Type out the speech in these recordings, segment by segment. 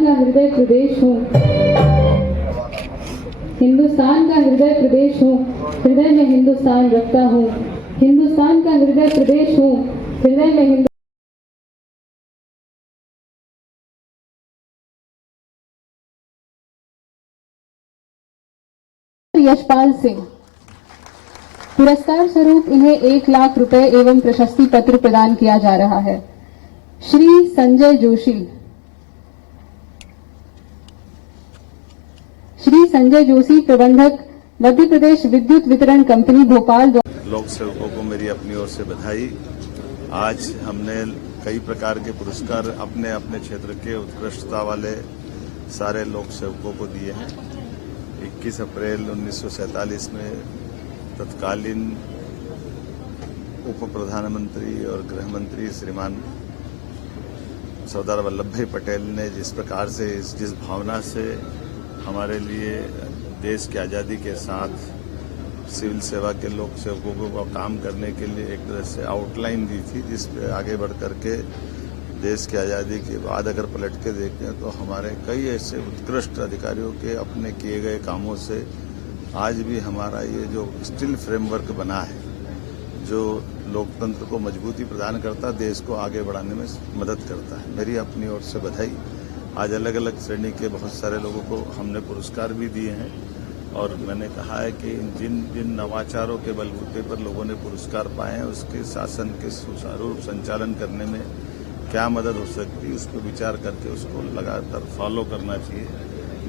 हिंदुस्तान का हृदय प्रदेश हूँ, हिंदुस्तान का हृदय प्रदेश हूँ, हृदय में हिंदुस्तान रखता हूँ। हिंदुस्तान का हृदय प्रदेश हूँ, हृदय में यशपाल सिंह। पुरस्कार स्वरूप इन्हें 1 लाख रुपए एवं प्रशस्ति पत्र प्रदान किया जा रहा है। श्री संजय जोशी। श्री संजय जोशी, प्रबंधक, मध्य प्रदेश विद्युत वितरण कंपनी भोपाल। लोक सेवकों को मेरी अपनी ओर से बधाई। आज हमने कई प्रकार के पुरस्कार अपने अपने क्षेत्र के उत्कृष्टता वाले सारे लोक सेवकों को दिए हैं। 21 अप्रैल 1947 में तत्कालीन उप प्रधानमंत्री और गृह मंत्री श्रीमान सरदार वल्लभ भाई पटेल ने जिस प्रकार से जिस भावना से हमारे लिए देश की आज़ादी के साथ सिविल सेवा के लोक सेवकों को काम करने के लिए एक तरह से आउटलाइन दी थी, जिस पे आगे बढ़ करके देश की आज़ादी के बाद अगर पलट के देखें तो हमारे कई ऐसे उत्कृष्ट अधिकारियों के अपने किए गए कामों से आज भी हमारा ये जो स्टील फ्रेमवर्क बना है, जो लोकतंत्र को मजबूती प्रदान करता, देश को आगे बढ़ाने में मदद करता है। मेरी अपनी ओर से बधाई। आज अलग अलग श्रेणी के बहुत सारे लोगों को हमने पुरस्कार भी दिए हैं और मैंने कहा है कि जिन जिन नवाचारों के बलबूते पर लोगों ने पुरस्कार पाए हैं उसके शासन के सुचारू संचालन करने में क्या मदद हो सकती है, उस पर विचार करके उसको लगातार फॉलो करना चाहिए।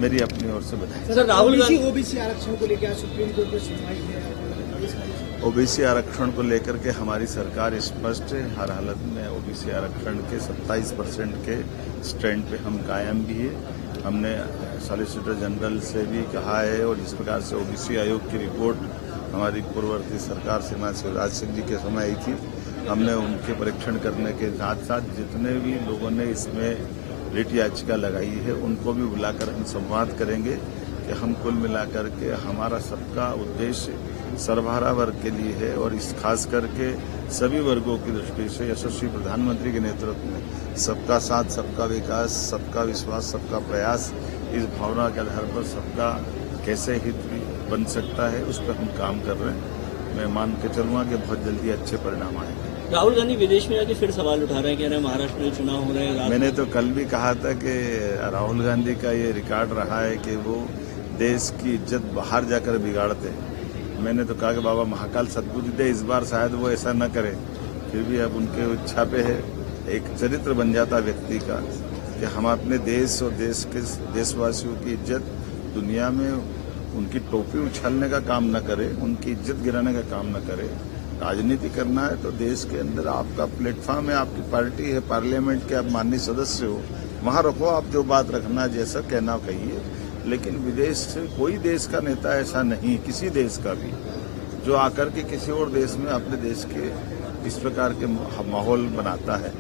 मेरी अपनी ओर से बधाई। सर, राहुल गांधी ओबीसी आरक्षण को लेकर सुप्रीम कोर्ट में सुनवाई है। ओबीसी आरक्षण को लेकर के हमारी सरकार स्पष्ट है। हर हालत में ओबीसी आरक्षण के 27% के स्टैंड पे हम कायम भी है। हमने सॉलिसिटर जनरल से भी कहा है और जिस प्रकार से ओबीसी आयोग की रिपोर्ट हमारी पूर्ववर्ती सरकार श्रीमान शिवराज सिंह जी के समय आई थी, हमने उनके परीक्षण करने के साथ साथ जितने भी लोगों ने इसमें रिट याचिका लगाई है उनको भी बुलाकर हम संवाद करेंगे कि हम कुल मिलाकर के हमारा सबका उद्देश्य सर्वहारा वर्ग के लिए है और इस खास करके सभी वर्गों की दृष्टि से यशस्वी प्रधानमंत्री के नेतृत्व में सबका साथ, सबका विकास, सबका विश्वास, सबका प्रयास, इस भावना के आधार पर सबका कैसे हित बन सकता है उस पर हम काम कर रहे हैं। मैं मान के चलूंगा कि बहुत जल्दी अच्छे परिणाम आएंगे। राहुल गांधी विदेश में जाके फिर सवाल उठा रहे हैं, कह रहे हैं महाराष्ट्र में चुनाव हो रहे हैं। मैंने तो कल भी कहा था कि राहुल गांधी का ये रिकॉर्ड रहा है कि वो देश की इज्जत बाहर जाकर बिगाड़ते हैं। मैंने तो कहा कि बाबा महाकाल सद्बुद्धि दे, इस बार शायद वो ऐसा न करे। फिर भी अब उनके इच्छा पे है। एक चरित्र बन जाता व्यक्ति का कि हम अपने देश और देश के देशवासियों की इज्जत दुनिया में उनकी टोपी उछालने का काम न करे, उनकी इज्जत गिराने का काम न करे। राजनीति करना है तो देश के अंदर आपका प्लेटफॉर्म है, आपकी पार्टी है, पार्लियामेंट के आप माननीय सदस्य हो, वहां रखो आप जो बात रखना, जैसा कहना कहिए। लेकिन विदेश से कोई देश का नेता ऐसा नहीं, किसी देश का भी, जो आकर के किसी और देश में अपने देश के इस प्रकार के माहौल बनाता है।